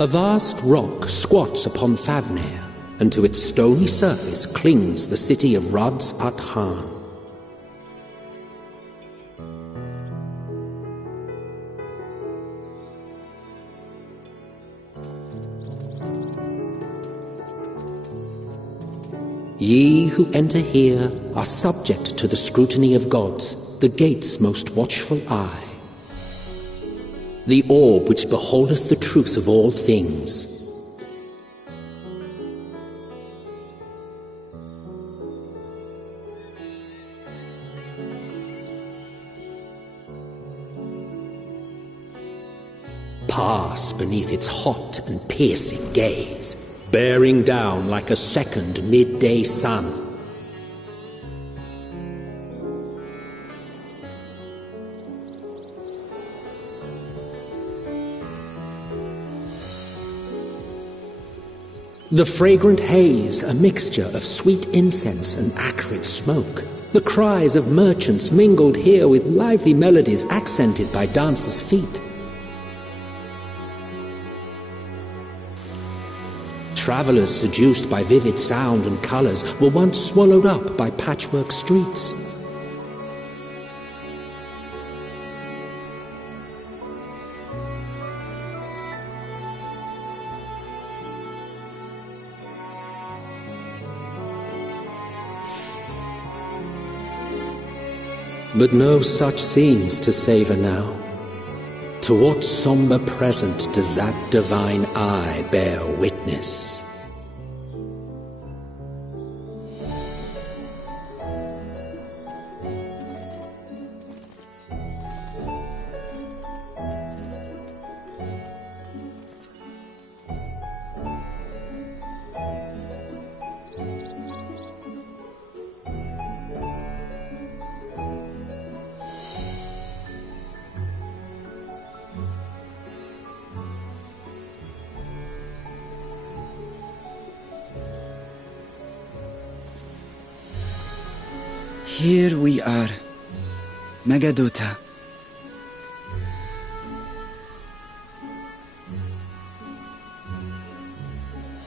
A vast rock squats upon Fafnir, and to its stony surface clings the city of Radz-at-Han. Ye who enter here are subject to the scrutiny of gods, the gate's most watchful eye. the orb which beholdeth the truth of all things. Pass beneath its hot and piercing gaze, bearing down like a second midday sun. The fragrant haze, a mixture of sweet incense and acrid smoke. The cries of merchants mingled here with lively melodies accented by dancers' feet. Travelers seduced by vivid sound and colors were once swallowed up by patchwork streets. But no such scenes to savor now. To what somber present does that divine eye bear witness? Here we are, Megadota.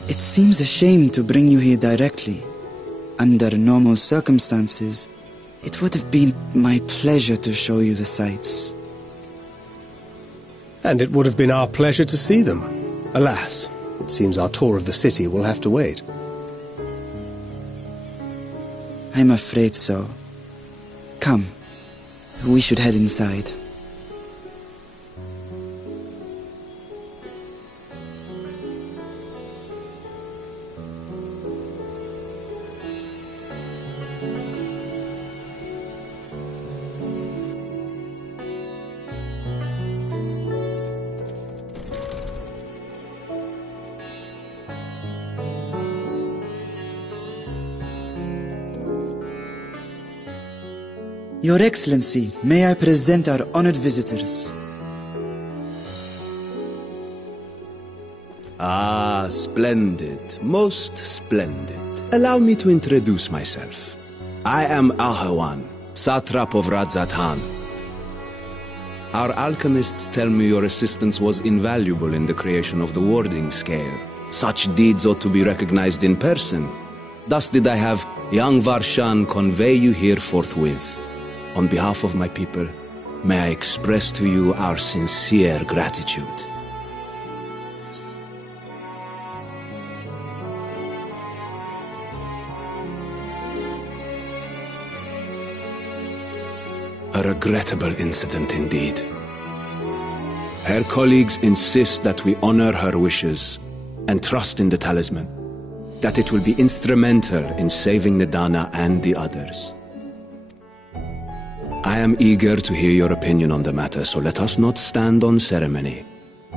It seems a shame to bring you here directly. Under normal circumstances, it would have been my pleasure to show you the sights. And it would have been our pleasure to see them. Alas, it seems our tour of the city will have to wait. I'm afraid so. Come, we should head inside. Your Excellency, may I present our honored visitors? Ah, splendid. Most splendid. Allow me to introduce myself. I am Ahawan, Satrap of Radz-at-Han. Our alchemists tell me your assistance was invaluable in the creation of the warding scale. Such deeds ought to be recognized in person. Thus did I have young Varshan convey you here forthwith. On behalf of my people, may I express to you our sincere gratitude. A regrettable incident indeed. Her colleagues insist that we honor her wishes and trust in the talisman, that it will be instrumental in saving Nidana and the others. I am eager to hear your opinion on the matter, so let us not stand on ceremony.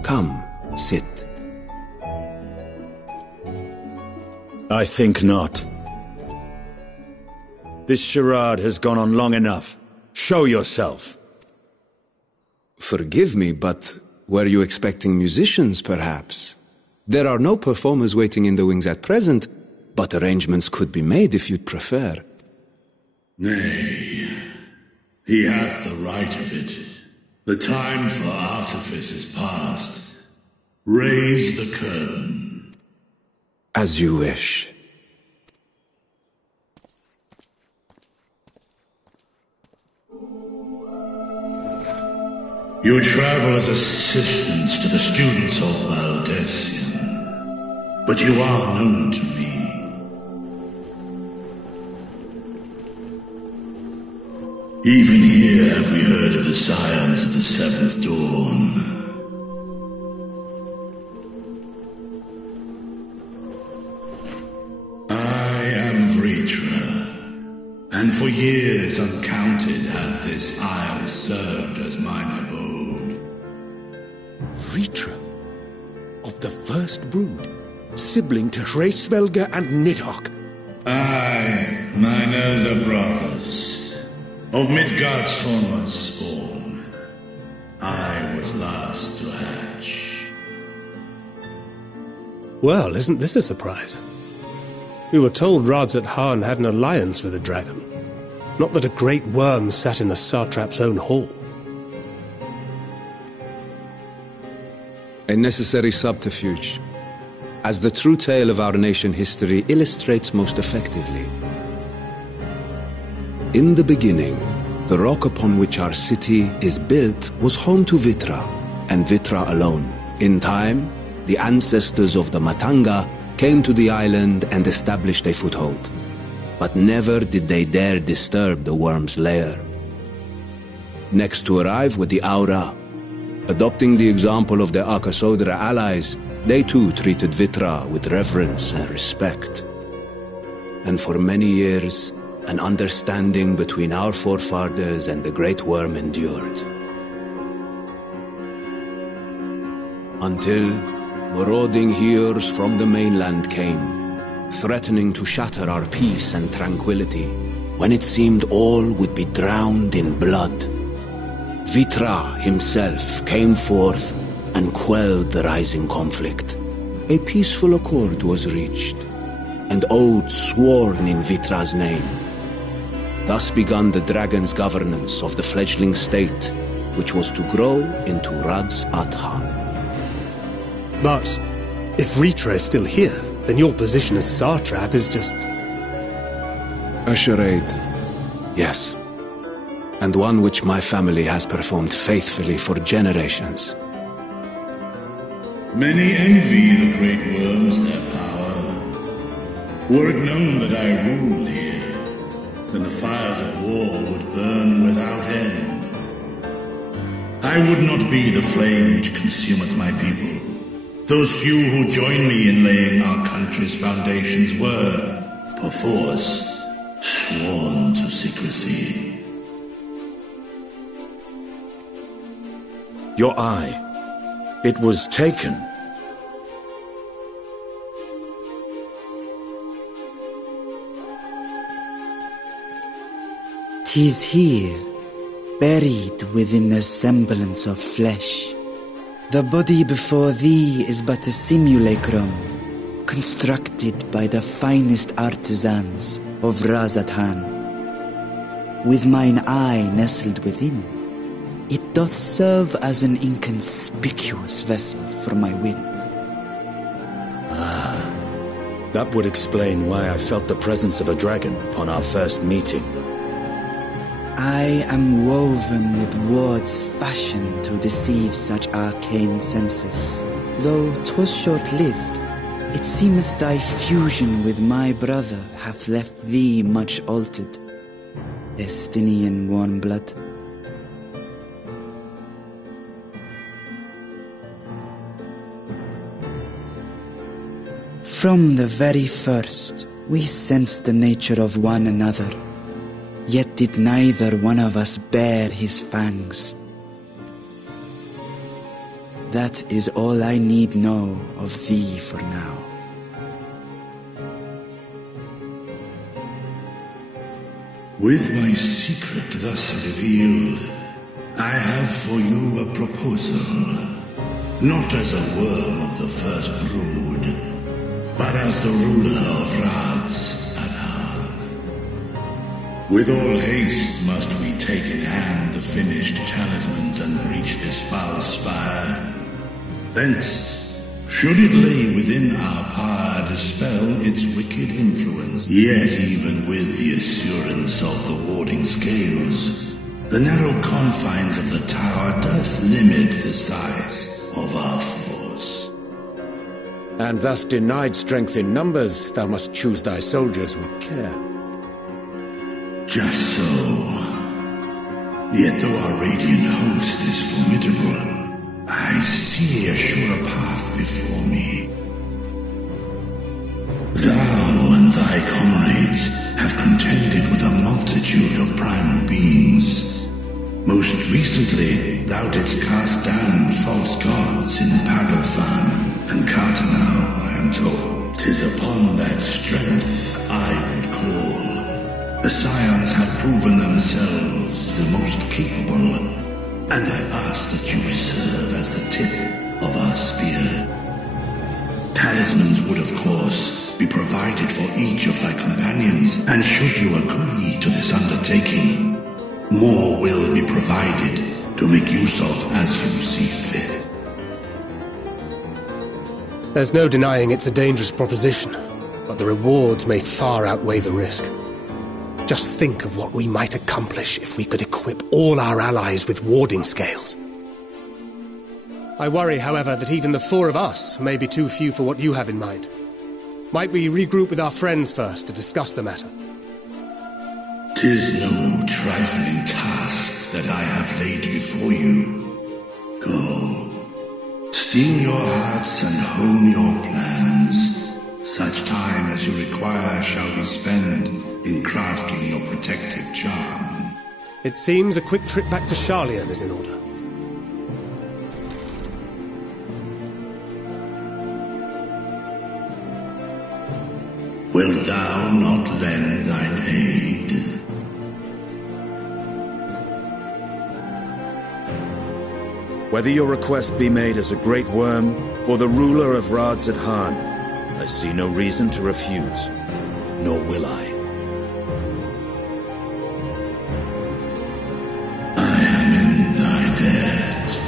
Come, sit. I think not. This charade has gone on long enough. Show yourself. Forgive me, but were you expecting musicians, perhaps? There are no performers waiting in the wings at present, but arrangements could be made if you'd prefer. Nay. He hath the right of it. The time for artifice is past. Raise the curtain. As you wish. You travel as assistants to the students of Valdesian, but you are known to me. Even here have we heard of the scions of the Seventh Dawn. for years uncounted hath this isle served as mine abode. Vritra, of the first brood, sibling to Hraesvelga and Nidhogg. Aye, mine elder brothers, of Midgard's foremost spawn, I was last to hatch. Well, isn't this a surprise? We were told Radz-at-Han had an alliance with a dragon, not that a great worm sat in the Satrap's own hall. A necessary subterfuge, as the true tale of our nation history illustrates most effectively. In the beginning, the rock upon which our city is built was home to Vitra, and Vitra alone. In time, the ancestors of the Matanga came to the island and established a foothold. But never did they dare disturb the worm's lair. Next to arrive were the Aura. Adopting the example of their Akasodra allies, they too treated Vitra with reverence and respect. And for many years, an understanding between our forefathers and the Great Worm endured. Until marauding heroes from the mainland came, threatening to shatter our peace and tranquility, when it seemed all would be drowned in blood. Vitra himself came forth and quelled the rising conflict. A peaceful accord was reached, and oaths sworn in Vitra's name. Thus began the dragon's governance of the fledgling state, which was to grow into Radz-at-Han. But if Vritra is still here, then your position as Satrap is just... a charade, yes. And one which my family has performed faithfully for generations. Many envy the great worms their power. Were it known that I ruled here, then the fires of war would burn without end. I would not be the flame which consumeth my people. Those few who joined me in laying our country's foundations were, perforce, sworn to secrecy. Your eye. It was taken. "'Tis here, buried within a semblance of flesh. The body before thee is but a simulacrum, constructed by the finest artisans of Radz-at-Han. With mine eye nestled within, it doth serve as an inconspicuous vessel for my will." That would explain why I felt the presence of a dragon upon our first meeting. I am woven with wards fashioned to deceive such arcane senses. Though 'twas short-lived, it seemeth thy fusion with my brother hath left thee much altered, Estinian warm blood. From the very first, we sensed the nature of one another, yet did neither one of us bare his fangs. That is all I need know of thee for now. With my secret thus revealed, I have for you a proposal, not as a worm of the first brood, but as the ruler of Radz-at-Han. With all haste must we take in hand the finished talismans and breach this foul spire. Thence, should it lay within our power, dispel its wicked influence, yet even with the assurance of the warding scales, the narrow confines of the tower doth limit the size of our force. And thus denied strength in numbers, thou must choose thy soldiers with care. Just so. Yet though our radiant host is formidable, I see a surer path before me. Thou and thy comrades have contended with a multitude prophets cast down false gods in Padothan and Cartanau, I am told. 'Tis upon that strength I would call. The Scions have proven themselves the most capable, and I ask that you serve as the tip of our spear. Talismans would, of course, be provided for each of thy companions, and should you agree to this undertaking, more will be provided to make use of as you see fit. There's no denying it's a dangerous proposition, but the rewards may far outweigh the risk. Just think of what we might accomplish if we could equip all our allies with warding scales. I worry, however, that even the four of us may be too few for what you have in mind. Might we regroup with our friends first to discuss the matter? 'Tis no trifling task that I have laid before you. Go, steel your hearts and hone your plans. Such time as you require shall be spent in crafting your protective charm. It seems a quick trip back to Charlian is in order. Wilt thou not lend thine aid? Whether your request be made as a great worm or the ruler of Radz-at-Han, I see no reason to refuse, nor will I. I am in thy debt.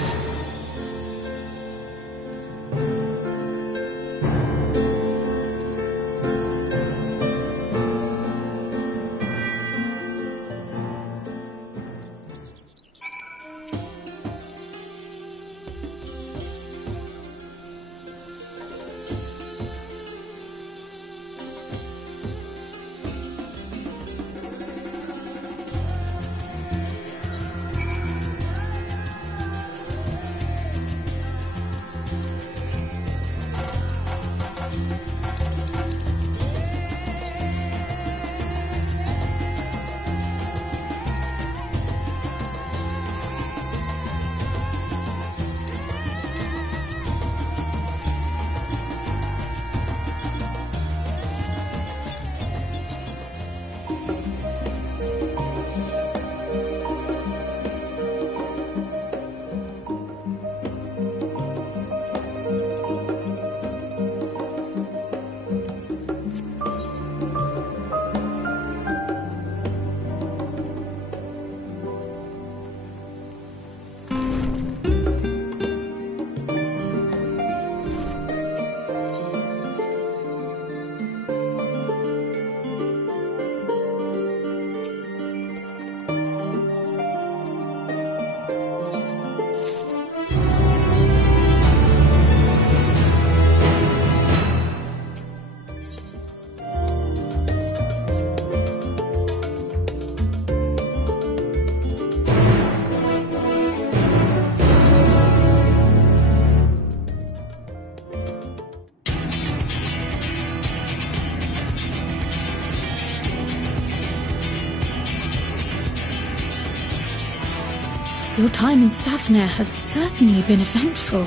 Your time in Thavner has certainly been eventful.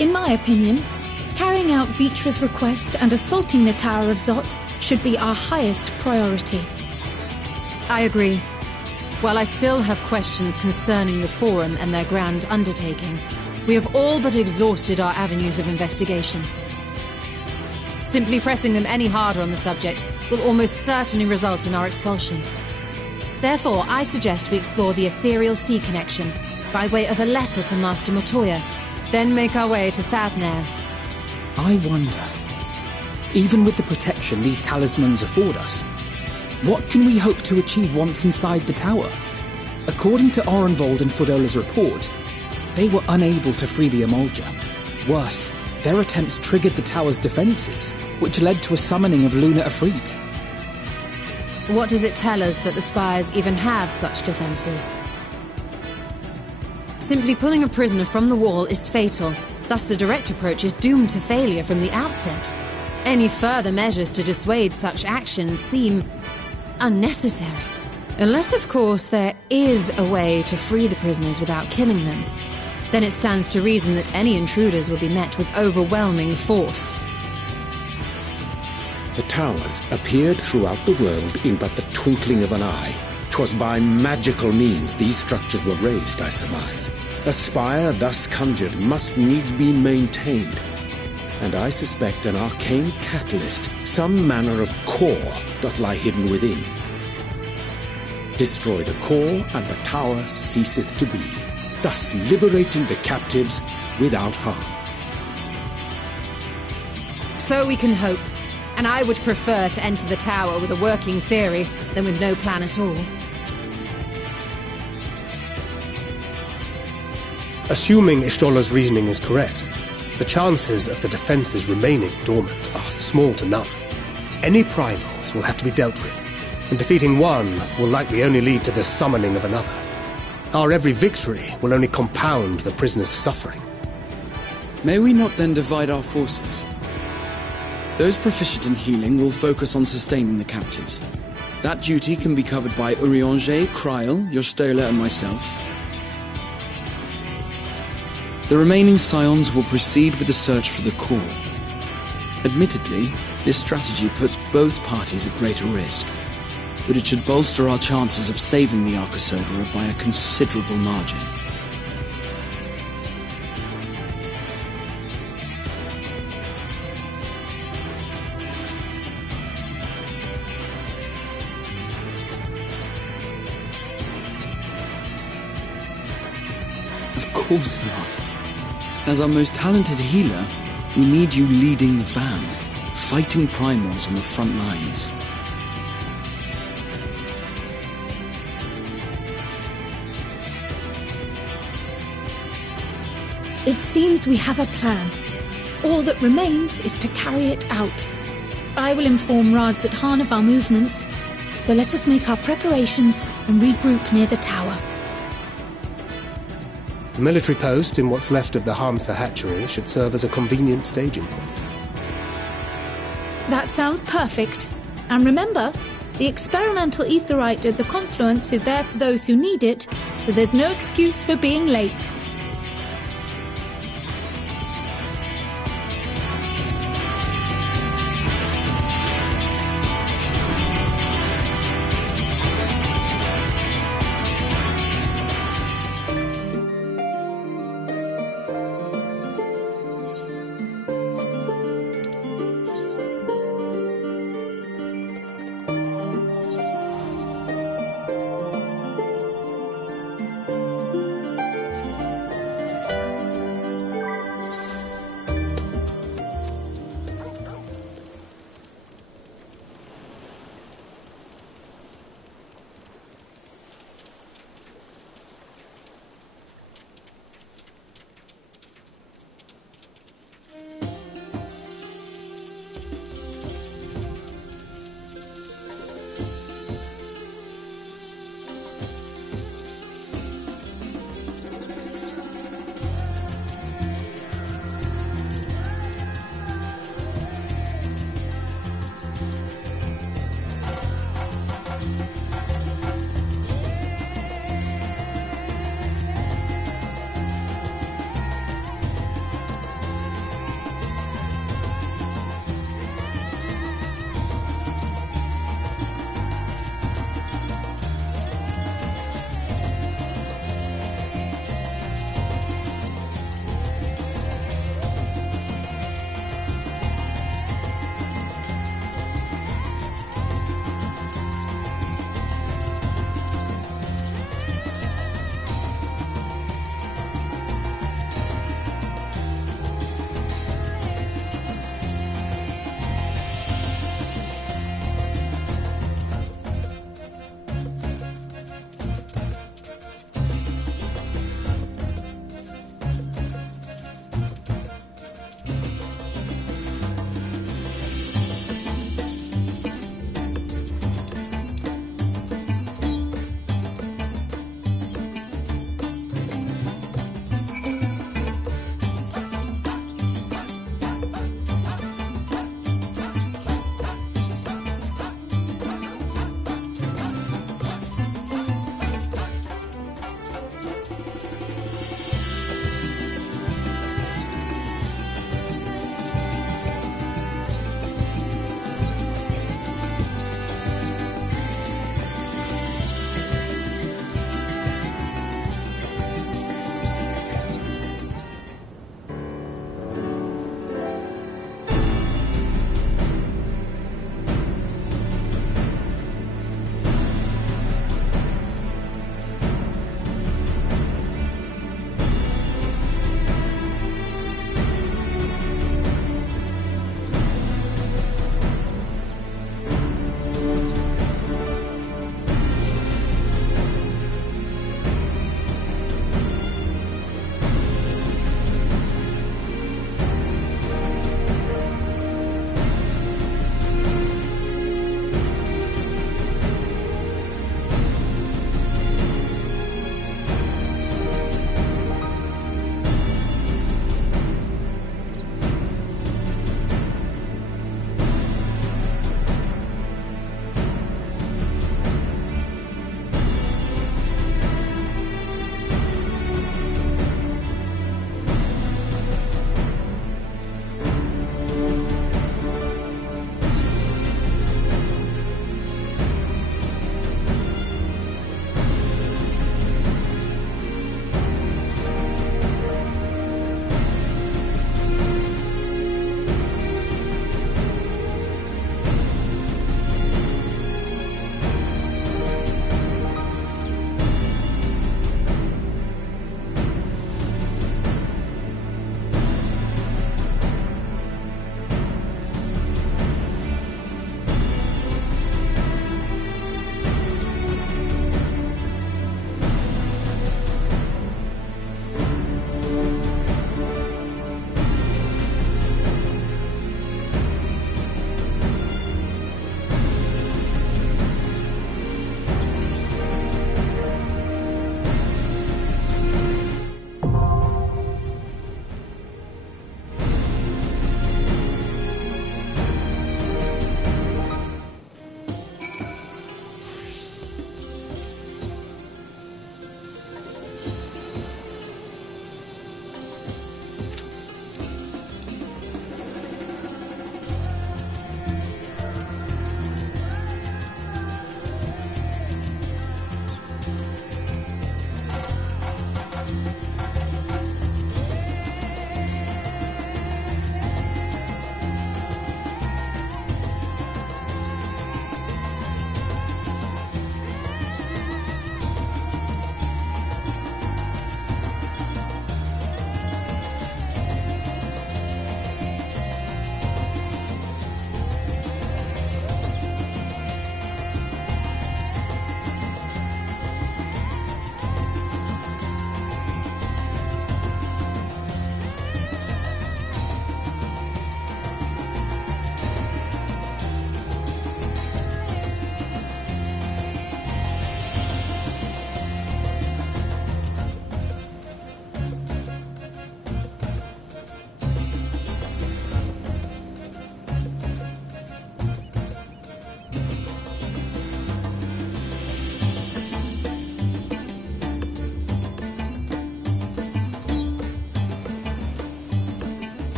In my opinion, carrying out Vitra's request and assaulting the Tower of Zot should be our highest priority. I agree. While I still have questions concerning the Forum and their grand undertaking, we have all but exhausted our avenues of investigation. Simply pressing them any harder on the subject will almost certainly result in our expulsion. Therefore, I suggest we explore the ethereal sea connection by way of a letter to Master Motoya, then make our way to Thavner. I wonder, even with the protection these talismans afford us, what can we hope to achieve once inside the tower? According to Orenvold and Fodola's report, they were unable to free the Emolja. Worse, their attempts triggered the tower's defences, which led to a summoning of Luna Afrit. What does it tell us that the Spires even have such defences? Simply pulling a prisoner from the wall is fatal, thus the direct approach is doomed to failure from the outset. Any further measures to dissuade such actions seem unnecessary. Unless, of course, there is a way to free the prisoners without killing them. Then it stands to reason that any intruders will be met with overwhelming force. The towers appeared throughout the world in but the twinkling of an eye. 'Twas by magical means these structures were raised, I surmise. A spire thus conjured must needs be maintained, and I suspect an arcane catalyst, some manner of core, doth lie hidden within. Destroy the core, and the tower ceaseth to be, thus liberating the captives without harm. So we can hope, and I would prefer to enter the tower with a working theory than with no plan at all. Assuming Ishtola's reasoning is correct, the chances of the defences remaining dormant are small to none. Any primals will have to be dealt with, and defeating one will likely only lead to the summoning of another. Our every victory will only compound the prisoner's suffering. May we not then divide our forces? Those proficient in healing will focus on sustaining the captives. That duty can be covered by Urianger, Kryl, Yostola, and myself. The remaining scions will proceed with the search for the core. Admittedly, this strategy puts both parties at greater risk, but it should bolster our chances of saving the Arcosodra by a considerable margin. Of course not. As our most talented healer, we need you leading the van, fighting primals on the front lines. It seems we have a plan. All that remains is to carry it out. I will inform Radz-at-Han of our movements, so let us make our preparations and regroup near the tower. The military post in what's left of the Hamsa hatchery should serve as a convenient staging point. That sounds perfect. And remember, the experimental aetherite at the confluence is there for those who need it, so there's no excuse for being late.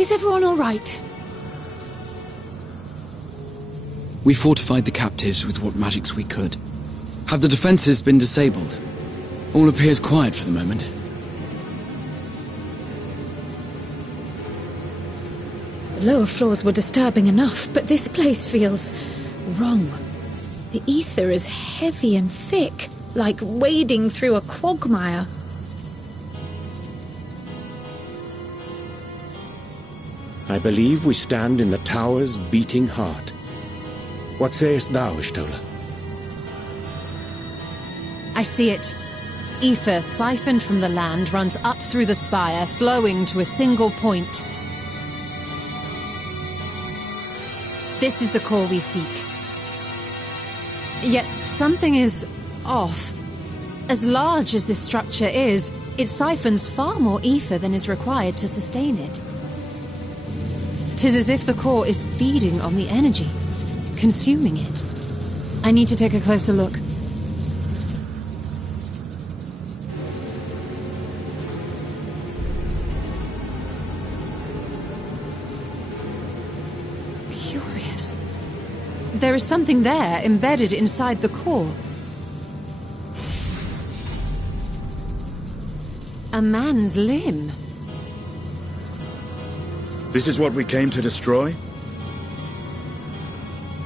Is everyone all right? We fortified the captives with what magics we could. Have the defenses been disabled? All appears quiet for the moment. The lower floors were disturbing enough, but this place feels wrong. The ether is heavy and thick, like wading through a quagmire. I believe we stand in the tower's beating heart. What sayest thou, Ishtola? I see it. Ether siphoned from the land runs up through the spire, flowing to a single point. This is the core we seek. Yet something is off. As large as this structure is, it siphons far more ether than is required to sustain it. 'Tis as if the core is feeding on the energy, consuming it. I need to take a closer look. Curious. There is something there embedded inside the core. A man's limb. This is what we came to destroy?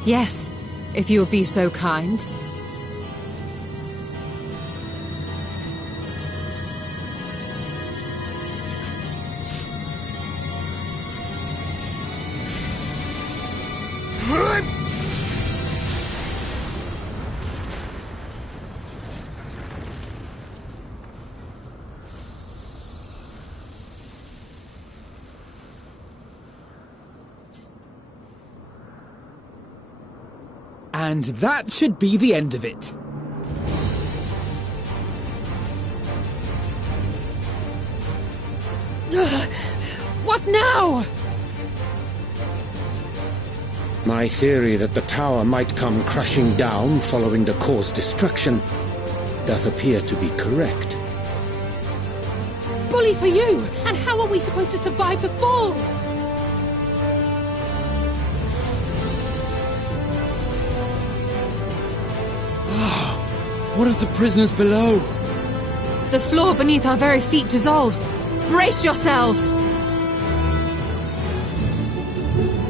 Yes, if you would be so kind. And that should be the end of it. What now? My theory that the tower might come crashing down following the core's destruction doth appear to be correct. Bully for you! And how are we supposed to survive the fall? What of the prisoners below? The floor beneath our very feet dissolves. Brace yourselves!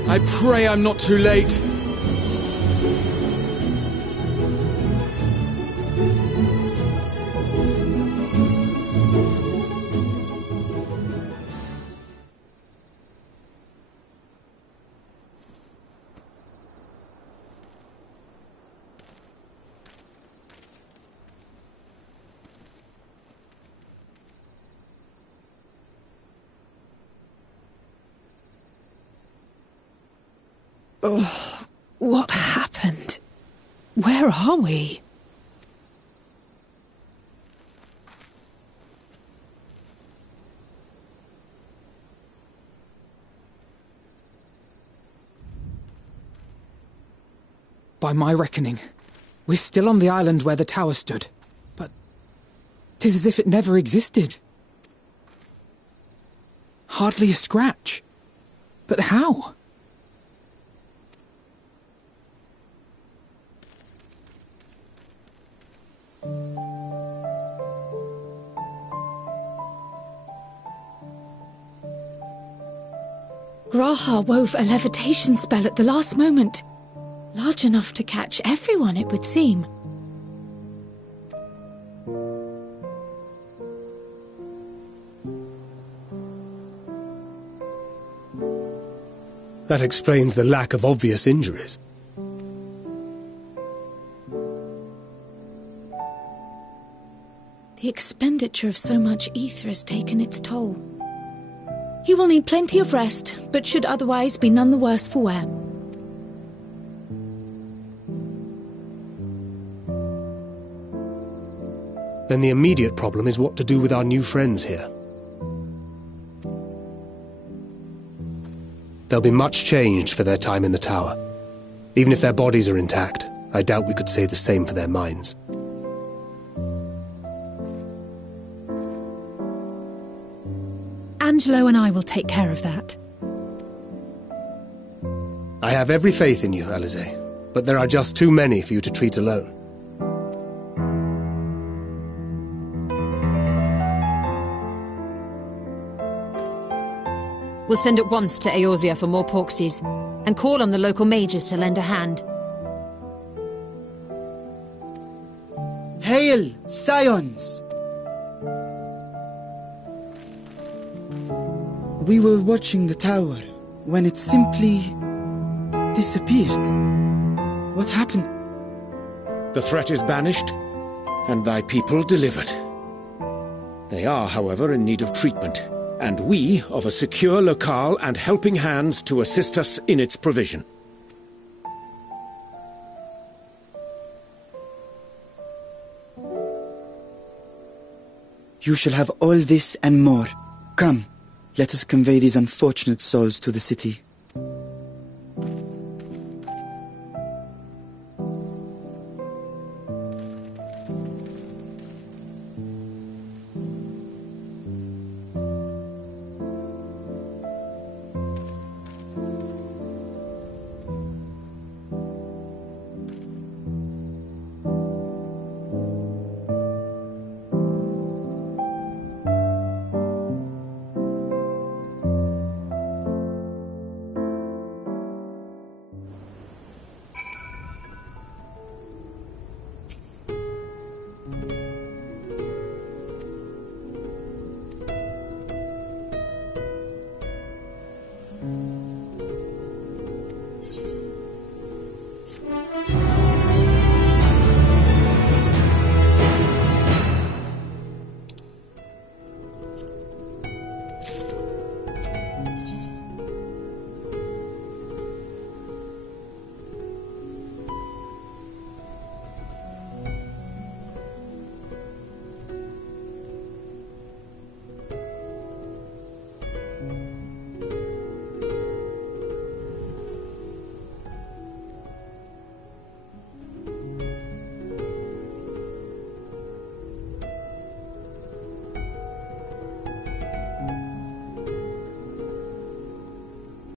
I pray I'm not too late. Oh, what happened? Where are we? By my reckoning, we're still on the island where the tower stood. But 'tis as if it never existed. Hardly a scratch. But how? Graha wove a levitation spell at the last moment. Large enough to catch everyone, it would seem. That explains the lack of obvious injuries. The expenditure of so much ether has taken its toll. He will need plenty of rest, but should otherwise be none the worse for wear. Then the immediate problem is what to do with our new friends here. They'll be much changed for their time in the tower. Even if their bodies are intact, I doubt we could say the same for their minds. Angelo and I will take care of that. I have every faith in you, Alizé, but there are just too many for you to treat alone. We'll send at once to Eorzea for more porksies, and call on the local mages to lend a hand. Hail, scions! We were watching the tower when it simply disappeared. What happened? The threat is banished, and thy people delivered. They are, however, in need of treatment, and we of a secure locale and helping hands to assist us in its provision. You shall have all this and more. Come, let us convey these unfortunate souls to the city.